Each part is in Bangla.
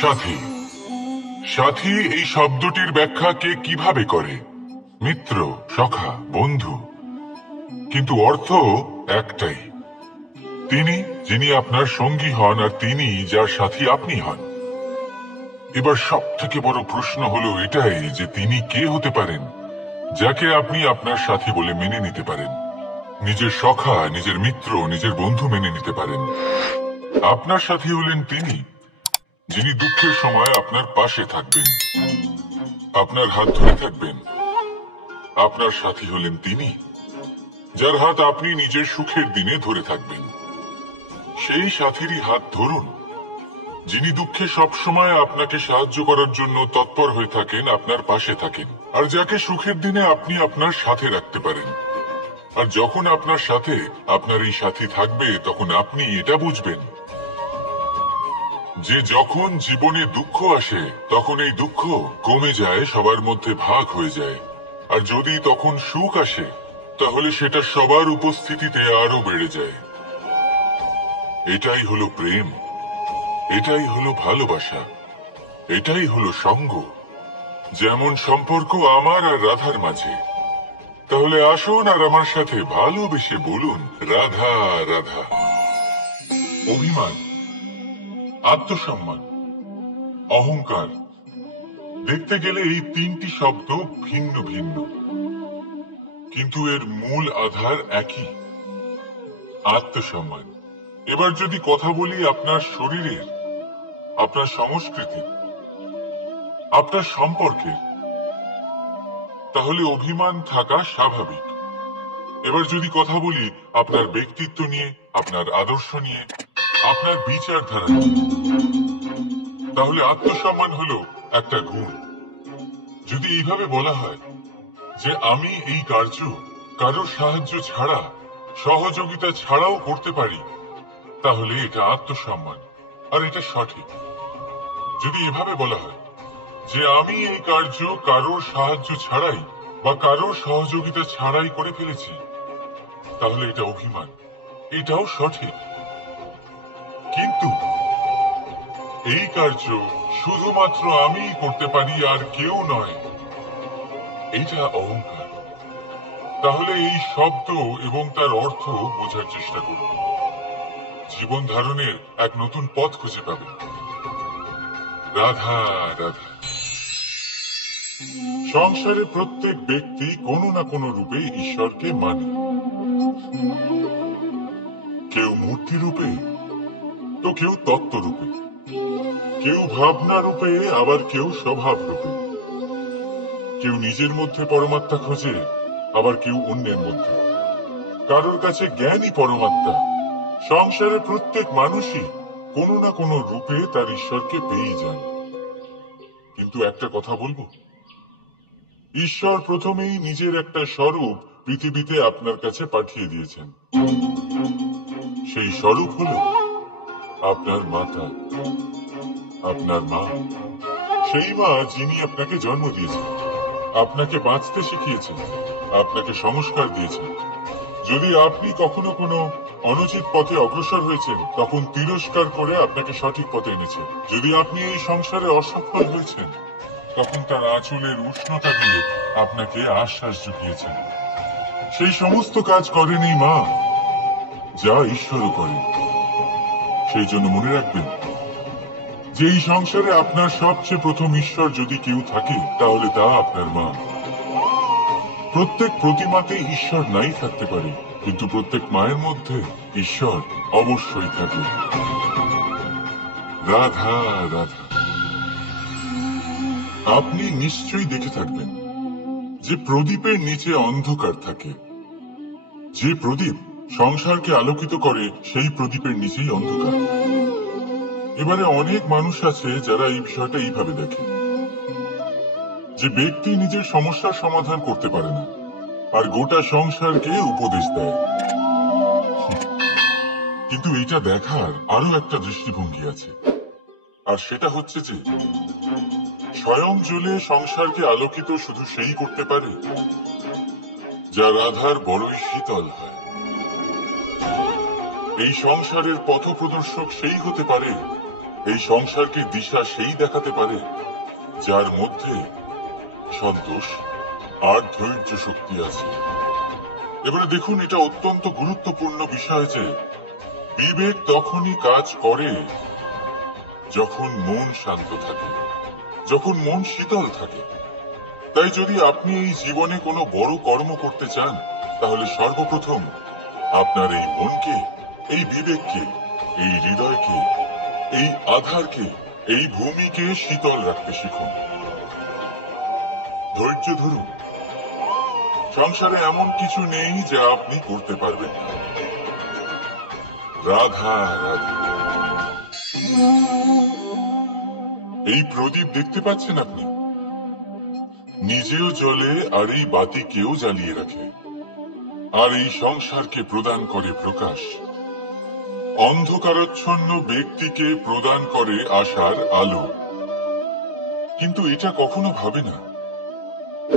সাথী। সাথী এই শব্দটির ব্যাখ্যা কে কিভাবে করে? মিত্র, সখা, বন্ধু। কিন্তু অর্থ একটাই, তিনি যিনি আপনার সঙ্গী হন আর তিনি যার সাথী আপনি হন। এবার সব থেকে বড় প্রশ্ন হলো এটাই যে তিনি কে হতে পারেন যাকে আপনি আপনার সাথী বলে মেনে নিতে পারেন, নিজের সখা, নিজের মিত্র, নিজের বন্ধু মেনে নিতে পারেন। আপনার সাথী হলেন তিনি যিনি দুঃখের সময় আপনার পাশে থাকবেন, আপনার হাত ধরে থাকবেন। আপনার সাথী হলেন তিনি যার হাত আপনি নিজের সুখের দিনে ধরে থাকবেন। সেই সাথীরই হাত ধরুন যিনি দুঃখে সবসময় আপনাকে সাহায্য করার জন্য তৎপর হয়ে থাকেন, আপনার পাশে থাকেন, আর যাকে সুখের দিনে আপনি আপনার সাথে রাখতে পারেন। আর যখন আপনার সাথে আপনার এই সাথী থাকবে তখন আপনি এটা বুঝবেন যে যখন জীবনে দুঃখ আসে তখন এই দুঃখ কমে যায়, সবার মধ্যে ভাগ হয়ে যায়। আর যদি তখন সুখ আসে তাহলে সেটা সবার উপস্থিতিতে আরো বেড়ে যায়। এটাই হলো প্রেম, এটাই হলো ভালোবাসা, এটাই হলো সঙ্গ। যেমন সম্পর্ক আমার আর রাধার মাঝে। তাহলে আসুন আর আমার সাথে ভালোবেসে বলুন রাধা রাধা। অভিমান, আত্মসম্মান, অহংকার, দেখতে গেলে এই তিনটি শব্দ ভিন্ন ভিন্ন, কিন্তু এর মূল আধার একই, আত্মসম্মান। এবার যদি কথা বলি আপনার শরীরের, আপনার সংস্কৃতি, আপনার সম্পর্কে, তাহলে অভিমান থাকা স্বাভাবিক। এবার যদি কথা বলি আপনার ব্যক্তিত্ব নিয়ে, আপনার আদর্শ নিয়ে, আপনার বিচারধারা নিয়ে, তাহলে আত্মসম্মান হলো একটা গুণ। যদি এইভাবে বলা হয় যে আমি এই কার্য কারোর সাহায্য ছাড়া, সহযোগিতা ছাড়াও করতে পারি, তাহলে এটা আত্মসম্মান, আর এটা সঠিক। যদি এভাবে বলা হয় যে আমি এই কার্য কারোর সাহায্য ছাড়াই বা কারোর সহযোগিতা ছাড়াই করে ফেলেছি, তাহলে এটা অভিমান, এটাও সঠিক। কিন্তু এই কার্য শুধুমাত্র আমিই করতে পারি আর কেউ নয়, এটা অহংকার। তাহলে এই শব্দ এবং তার অর্থ বোঝার চেষ্টা করুন, জীবন ধারণের এক নতুন পথ খুঁজে পাবেন। রাধা রাধা। সংসারে প্রত্যেক ব্যক্তি কোনো না কোনো রূপে ঈশ্বরকে মানে, কেউ মূর্তি রূপে, তো কেউ তত্ত্ব রূপে, কেউ ভাবনা রূপে, আবার কেউ স্বভাব রূপে। কেউ নিজের মধ্যে পরমাত্মা খোঁজে, আবার কেউ অন্যের মধ্যে। কারোর কাছে জ্ঞানই পরমাত্মা। সংসারে প্রত্যেক মানুষই কোনো না কোনো রূপে তার ঈশ্বরকে পেয়ে যান। কিন্তু একটা কথা বলবো, ঈশ্বর প্রথমেই নিজের একটা স্বরূপ পৃথিবীতে আপনার কাছে পাঠিয়ে দিয়েছেন। সেই স্বরূপ হলো আপনার মাতা, আপনার মা। সেই মা যিনি আপনাকে জন্ম দিয়েছেন, আপনাকে বাঁচতে শিখিয়েছেন, আপনাকে সংস্কার দিয়েছেন। যদি আপনি কখনো কোনো অনুচিত পথে অগ্রসর হয়েছেন, তখন তিরস্কার করে আপনাকে সঠিক পথে এনেছেন। যদি আপনি এই সংসারে অসফল হয়েছেন, তখন তার আঁচলের উষ্ণতা দিয়ে আপনাকে আশ্বাস জুগিয়েছেন। সেই সমস্ত কাজ করেন এই মা, যা ঈশ্বরও করেন। সেই জন্য মনে রাখবেন যে এই সংসারে আপনার সবচেয়ে প্রথম ঈশ্বর যদি কেউ থাকে, তাহলে তা আপনার মা। প্রত্যেক প্রতিমাতে ঈশ্বর নাই থাকতে পারে, কিন্তু প্রত্যেক মায়ের মধ্যে ঈশ্বর অবশ্যই থাকে। রাধা রাধা। আপনি নিশ্চয়ই দেখে থাকবেন যে প্রদীপের নিচে অন্ধকার থাকে। যে প্রদীপ সংসারকে আলোকিত করে, সেই প্রদীপের নিচেই অন্ধকার। এবারে অনেক মানুষ আছে যারা এই বিষয়টা এইভাবে দেখে যে ব্যক্তি নিজের সমস্যার সমাধান করতে পারে না, আর গোটা সংসারকে উপদেশ দেয়। কিন্তু এটা দেখার আরো একটা দৃষ্টিভঙ্গি আছে, আর সেটা হচ্ছে যে স্বয়ং জ্বলে সংসারকে আলোকিত শুধু সেই করতে পারে যা রাধার বড়ই শীতল হয়। এই সংসারের পথপ্রদর্শক সেই হতে পারে এই সংসারকে দিশা সেই দেখাতে পারে যার মধ্যে সন্তোষ আর ধৈর্য শক্তি আছে। এবারে দেখুন, এটা অত্যন্ত গুরুত্বপূর্ণ বিষয় যে বিবেক তখনই কাজ করে যখন মন শান্ত থাকে, যখন মন শীতল থাকে। তাই যদি আপনি এই জীবনে কোনো বড় কর্ম করতে চান, তাহলে সর্বপ্রথম আপনার এই মনকে, এই বিবেককে, এই হৃদয়কে, এই আধারকে, এই ভূমিকে শীতল রাখতে শিখুন। ধৈর্য ধরুন। সংসারে এমন কিছু নেই যা আপনি করতে পারবেন না। রাধা রাধা। এই প্রদীপ দেখতে পাচ্ছেন আপনি? নিজেও জ্বলে আর এই বাতিকেও জ্বালিয়ে রাখে, আর এই সংসারকে প্রদান করে প্রকাশ। অন্ধকারাচ্ছন্ন ব্যক্তিকে প্রদান করে আশার আলো। কিন্তু এটা কখনো ভাবে না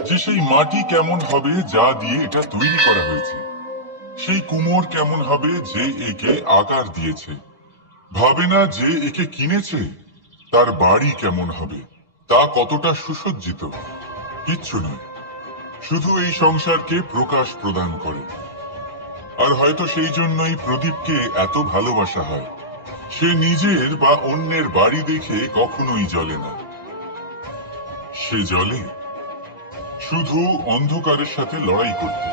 যে সেই মাটি কেমন হবে যা দিয়ে এটা তৈরি করা হয়েছে, সেই কুমোর কেমন হবে যে একে আকার দিয়েছে। ভাবে না যে একে কিনেছে তার বাড়ি কেমন হবে, তা কতটা সুসজ্জিত। কিচ্ছু নয়, শুধু এই সংসারকে প্রকাশ প্রদান করে। আর হয়তো সেই জন্যই প্রদীপকে এত ভালোবাসা হয়। সে নিজের বা অন্যের বাড়ি দেখে কখনোই জ্বলে না। সে জ্বলে শুধু অন্ধকারের সাথে লড়াই করতে।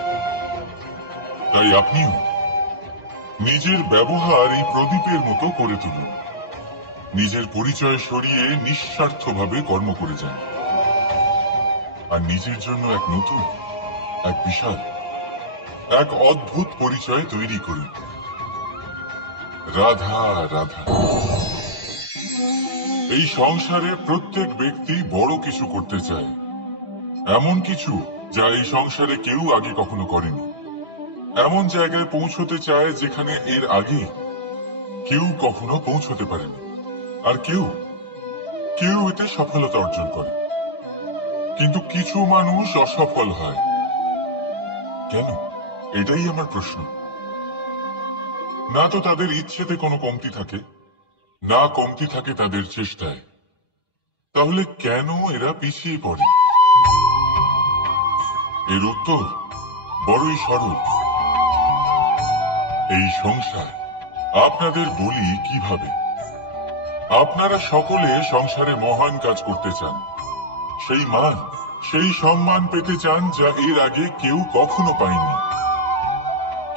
তাই আপনিও নিজের ব্যবহার এই প্রদীপের মতো করে তুলুন। নিজের পরিচয় সরিয়ে নিঃস্বার্থভাবে কর্ম করে যান, আর নিজের জন্য এক নতুন, এক বিশাল, এক অদ্ভুত পরিচয় তৈরি করুন। রাধা রাধা। এই সংসারে প্রত্যেক ব্যক্তি বড় কিছু করতে চায়, এমন কিছু যা এই সংসারে কেউ আগে কখনো করেনি। এমন জায়গায় পৌঁছতে চায় যেখানে এর আগে কেউ কখনো পৌঁছতে পারেনি। আর কেউ কেউ এতে সফলতা অর্জন করে। কিন্তু কিছু মানুষ অসফল হয় কেন? এটাই আমার প্রশ্ন। না তো তাদের ইচ্ছেতে কোনো কমতি থাকে, না কমতি থাকে তাদের চেষ্টায়। তাহলে কেন এরা পিছিয়ে পড়ে? এর উত্তর বড়ই সরল। এই সংসার আপনাদের বলি কিভাবে। আপনারা সকলে সংসারে মহান কাজ করতে চান, সেই মান, সেই সম্মান পেতে চান যা এর আগে কেউ কখনো পায়নি।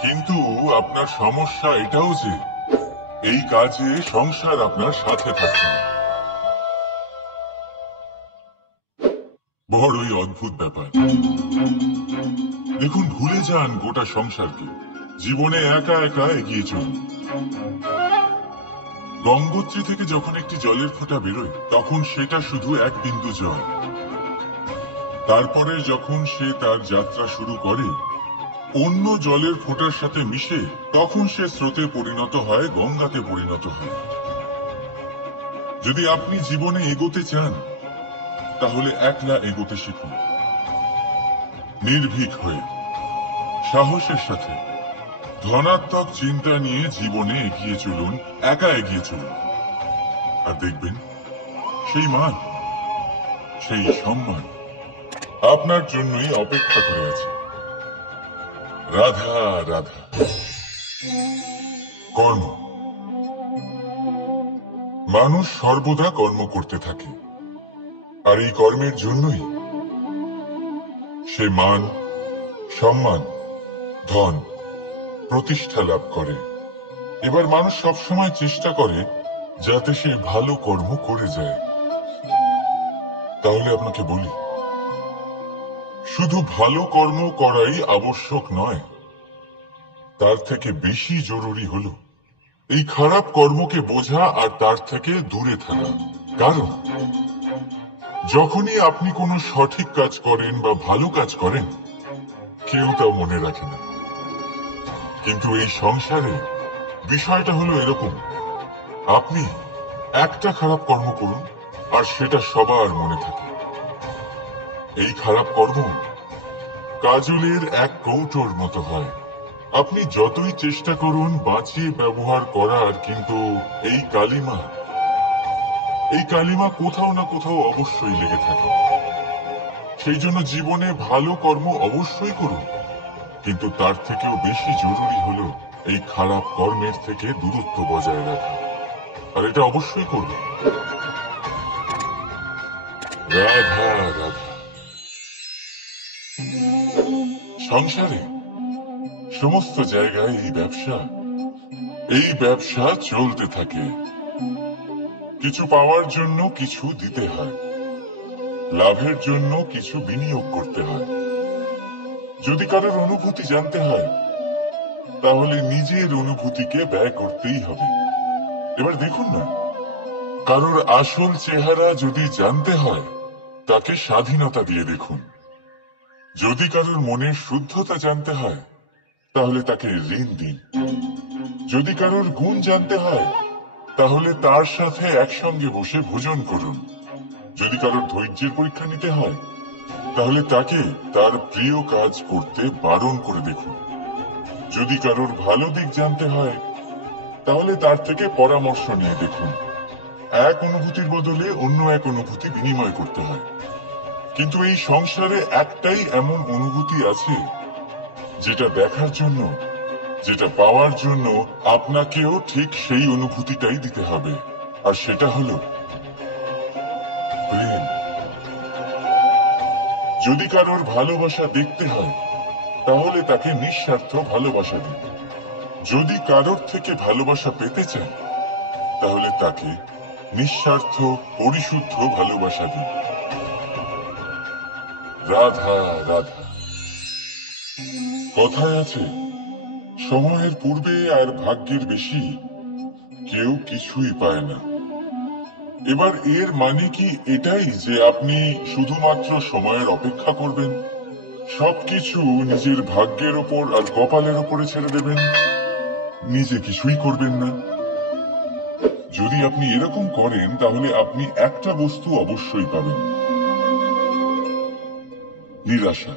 কিন্তু আপনার সমস্যা এটাও যে এই কাজে সংসার আপনার সাথে থাকছে না। বড়ই অদ্ভুত ব্যাপার। দেখুন, ভুলে যান গোটা সংসারকে। জীবনে একা একা এগিয়ে চলুন। গঙ্গোত্রী থেকে যখন একটি জলের ফোঁটা বেরোয়, তখন সেটা শুধু এক বিন্দু জল। তারপরে যখন সে তার যাত্রা শুরু করে অন্য জলের ফোঁটার সাথে মিশে, তখন সে স্রোতে পরিণত হয়, গঙ্গাতে পরিণত হয়। যদি আপনি জীবনে এগোতে চান, তাহলে একলা এগোতে শিখুন। নির্ভীক হয়ে, সাহসের সাথে, ধনাত্মক চিন্তা নিয়ে জীবনে এগিয়ে চলুন, একা এগিয়ে চলুন। আর দেখবেন সেই মান, সেই সম্মান আপনার জন্যই অপেক্ষা করে আছে। রাধা রাধা। কর্ম। মানুষ সর্বদা কর্ম করতে থাকে, আর এই কর্মের জন্যই সে মান, সম্মান, ধন, প্রতিষ্ঠা লাভ করে। এবার মানুষ সবসময় চেষ্টা করে যাতে সে ভালো কর্ম করে যায়। তাহলে আপনাকে বলি, শুধু ভালো কর্ম করাই আবশ্যক নয়, তার থেকে বেশি জরুরি হলো এই খারাপ কর্মকে বোঝা আর তার থেকে দূরে থাকা। কারণ যখনই আপনি কোনো সঠিক কাজ করেন বা ভালো কাজ করেন, কেউ তা মনে রাখে না। কিন্তু এই সংসারে বিষয়টা হলো এরকম, আপনি একটা খারাপ কর্ম করুন আর সেটা সবার মনে থাকে। এই খারাপ কর্ম কাজলের এক কৌটোর মতো হয়। আপনি যতই চেষ্টা করুন বাঁচিয়ে ব্যবহার করার, কিন্তু এই কালিমা এই কালিমা কোথাও না কোথাও অবশ্যই লেগে থাকে। সেই জন্য জীবনে ভালো কর্ম অবশ্যই করুন, কিন্তু তার থেকেও বেশি জরুরি হলো এই খারাপ কর্মের থেকে দূরত্ব বজায় রাখা। আর এটা অবশ্যই করবে। রাধা রাধা। সংসারে সমস্ত জায়গায় এই ব্যবসা চলতে থাকে। কিছু পাওয়ার জন্য কিছু দিতে হয়, লাভের জন্য কিছু বিনিয়োগ করতে হয়। যদি কারোর অনুভূতি জানতে হয়, তাহলে নিজের অনুভূতিকে ব্যয় করতেই হবে। এবার দেখুন না, কারোর আসল চেহারা যদি জানতে হয়, তাকে স্বাধীনতা দিয়ে দেখুন। যদি কারোর মনের শুদ্ধতা জানতে হয়, তাহলে তাকে ঋণ দিন। যদি কারোর গুণ জানতে হয়, তাহলে তার সাথে একসঙ্গে বসে ভোজন করুন। যদি কারোর ধৈর্যের পরীক্ষা নিতে হয়, তাহলে তাকে তার প্রিয় কাজ করতে বারণ করে দেখুন। যদি কারোর ভালো দিক জানতে হয়, তাহলে তার থেকে পরামর্শ নিয়ে দেখুন। এক অনুভূতির বদলে অন্য এক অনুভূতি বিনিময় করতে হয়। কিন্তু এই সংসারে একটাই এমন অনুভূতি আছে, যেটা দেখার জন্য, যেটা পাওয়ার জন্য আপনাকেও ঠিক সেই অনুভূতিটাই দিতে হবে। আর সেটা হলো প্রেম। যদি কারোর ভালোবাসা দেখতে হয়, তাহলে তাকে নিঃস্বার্থ ভালোবাসা দিন। যদি কারোর থেকে ভালোবাসা পেতে চান, তাহলে তাকে নিঃস্বার্থ পরিশুদ্ধ ভালোবাসা দিন। রাধা রাধা। কথায় আছে, সময়ের পূর্বে আর ভাগ্যের বেশি কেউ কিছুই পায় না। এবার এর মানে কি এটাই যে আপনি শুধুমাত্র সময়ের অপেক্ষা করবেন, সবকিছু নিজের ভাগ্যের ওপর আর কপালের ওপরে ছেড়ে দেবেন, নিজে কিছুই করবেন না? যদি আপনি এরকম করেন, তাহলে আপনি একটা বস্তু অবশ্যই পাবেন: নিরাশা,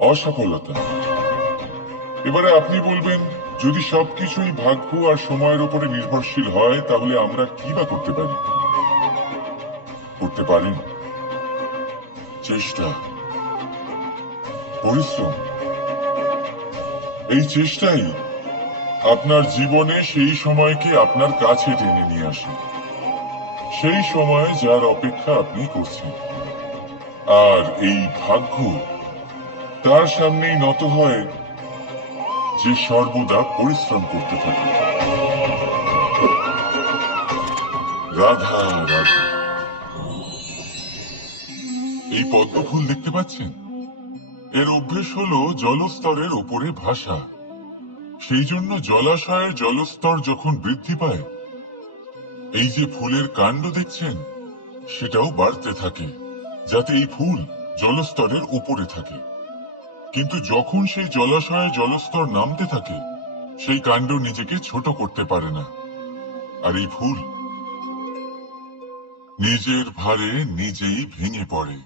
অসফলতা। এবারে আপনি বলবেন, যদি সবকিছুই ভাগ্য আর সময়ের উপরে নির্ভরশীল হয়, তাহলে আমরা কি বা করতে পারি? করতে পারেন চেষ্টা, পরিশ্রম। এই চেষ্টাই আপনার জীবনে সেই সময়কে আপনার কাছে টেনে নিয়ে আসে, সেই সময় যার অপেক্ষা আপনি করছেন। আর এই ভাগ্য তার সামনেই নত হয় যে সর্বদা পরিশ্রম করতে থাকে। রাধা রাধা। এই পদ্ম ফুল দেখতে পাচ্ছেন? এর অভ্যেস হলো জলস্তরের উপরে ভাসা। সেই জন্য জলাশয়ের জলস্তর যখন বৃদ্ধি পায়, এই যে ফুলের কাণ্ড দেখছেন, সেটাও বাড়তে থাকে, যাতে এই ফুল জলস্তরের উপরে থাকে। কিন্তু যখন সেই জলাশয়ের জলস্তর নামতে থাকে, সেই কাণ্ড নিজেকে ছোট করতে পারে না, আর এই ফুল নিজের ভারে নিজেই ভেঙে পড়ে।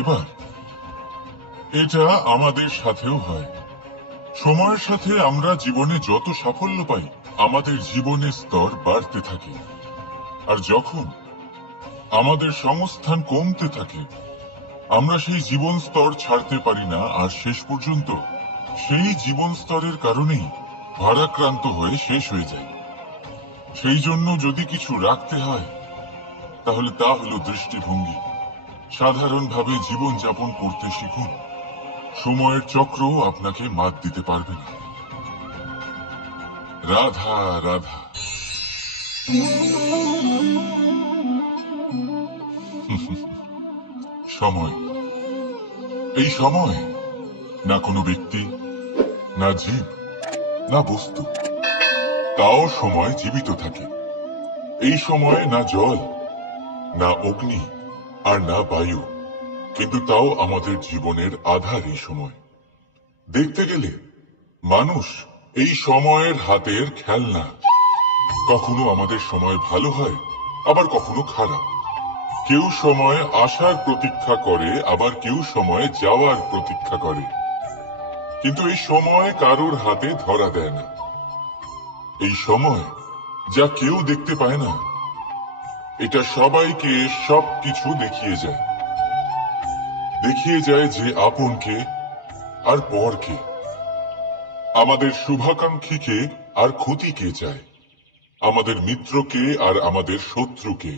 এবার এটা আমাদের সাথেও হয়। সময়ের সাথে আমরা জীবনে যত সাফল্য পাই, আমাদের জীবনের স্তর বাড়তে থাকে। আর যখন আমাদের সংস্থান কমতে থাকে, আমরা সেই জীবন স্তর ছাড়তে পারি না, আর শেষ পর্যন্ত সেই জীবন স্তরের কারণেই ভারাক্রান্ত হয়ে শেষ হয়ে যায়। সেই জন্য যদি কিছু রাখতে হয়, তাহলে তা হলো দৃষ্টিভঙ্গি। সাধারণভাবে জীবন যাপন করতে শিখুন। সময়ের চক্রও আপনাকে মাত দিতে পারবে না। রাধা রাধা। সময়, এই সময় না কোনো ব্যক্তি, না জীব, না বস্তু, তাও সময় জীবিত থাকে। এই সময়ে না জল, না অগ্নি, আর না বায়ু, কিন্তু তাও আমাদের জীবনের আধার এই সময়। দেখতে গেলে মানুষ এই সময়ের হাতের খেলনা। কখনো আমাদের সময় ভালো হয়, আবার কখনো খারাপ। কেউ সময় আসার প্রতীক্ষা করে, আবার কেউ সময় যাওয়ার প্রতীক্ষা করে। কিন্তু এই সময় কারোর হাতে ধরা দেয় না। এই সময় যা কেউ দেখতে পায় না, এটা সবাইকে সবকিছু দেখিয়ে যায়। দেখিয়ে যায় যে আপন কে আর পর কে, আমাদের শুভাকাঙ্ক্ষীকে আর ক্ষতি কে চায়, আমাদের মিত্রকে আর আমাদের শত্রুকে।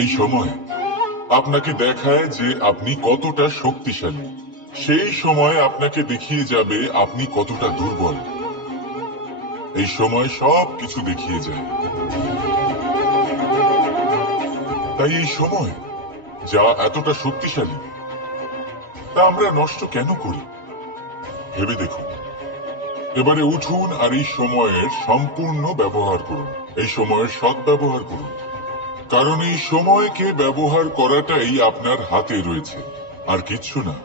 এই সময় আপনাকে দেখায় যে আপনি কতটা শক্তিশালী, সেই সময় আপনাকে দেখিয়ে যাবে আপনি কতটা দুর্বল। এই সময় সব কিছু দেখিয়ে যায়। তাই এই সময় যা এতটা শক্তিশালী, তা আমরা নষ্ট কেন করি? ভেবে দেখুন। এবারে উঠুন আর এই সময়ের সম্পূর্ণ ব্যবহার করুন, এই সময়ের সদ্ব্যবহার করুন। কারণ এই সময়কে ব্যবহার করাটাই আপনার হাতে রয়েছে, আর কিচ্ছু না।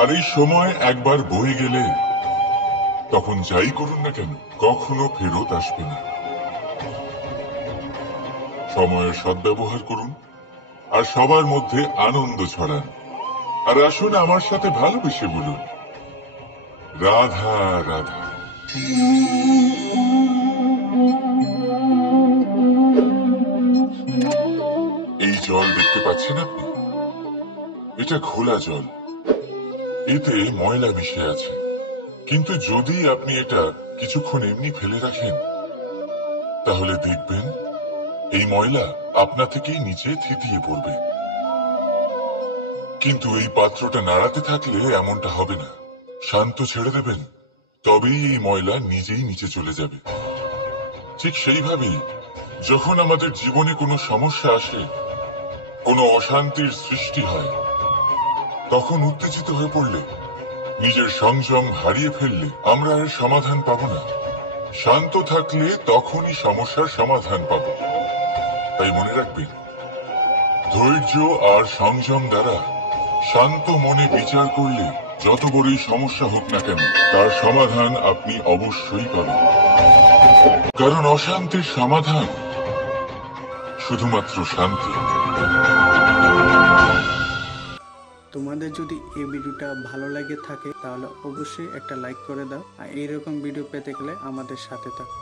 আর এই সময় একবার বয়ে গেলে তখন যাই করুন না কেন কখনো ফেরত আসবে না। সময়ের সদ্ব্যবহার করুন আর সবার মধ্যে আনন্দ ছড়ান। আর আসুন আমার সাথে ভালোবেসে বলুন, রাধা রাধা। এই জল দেখতে পাচ্ছেন আপনি? এটা খোলা জল, এতে ময়লা মিশে আছে। কিন্তু যদি আপনি এটা কিছুক্ষণ এমনি ফেলে রাখেন, তাহলে দেখবেন এই ময়লা আপনা থেকেই নিচে থিতিয়ে পড়বে। কিন্তু এই পাত্রটা নাড়াতে থাকলে এমনটা হবে না। শান্ত ছেড়ে দেবেন, তবেই এই ময়লা নিজেই নিচে চলে যাবে। ঠিক সেইভাবেই যখন আমাদের জীবনে কোনো সমস্যা আসে, কোনো অশান্তির সৃষ্টি হয়, তখন উত্তেজিত হয়ে পড়লে, নিজের সংযম হারিয়ে ফেললে আমরা এর সমাধান পাবো না। শান্ত থাকলে তখনই সমস্যার সমাধান পাব। তাই মনে রাখবেন, ধৈর্য আর সংযম দ্বারা শান্ত মনে বিচার করলে যত বড়ই সমস্যা হোক না কেন তার সমাধান আপনি অবশ্যই পাবেন। কারণ অশান্তির সমাধান শুধুমাত্র শান্তি। তোমাদের যদি এই ভিডিওটা ভালো লাগে থাকে তাহলে অবশ্যই একটা লাইক করে দাও, আর এইরকম ভিডিও পেতে গেলে আমাদের সাথে থাকো।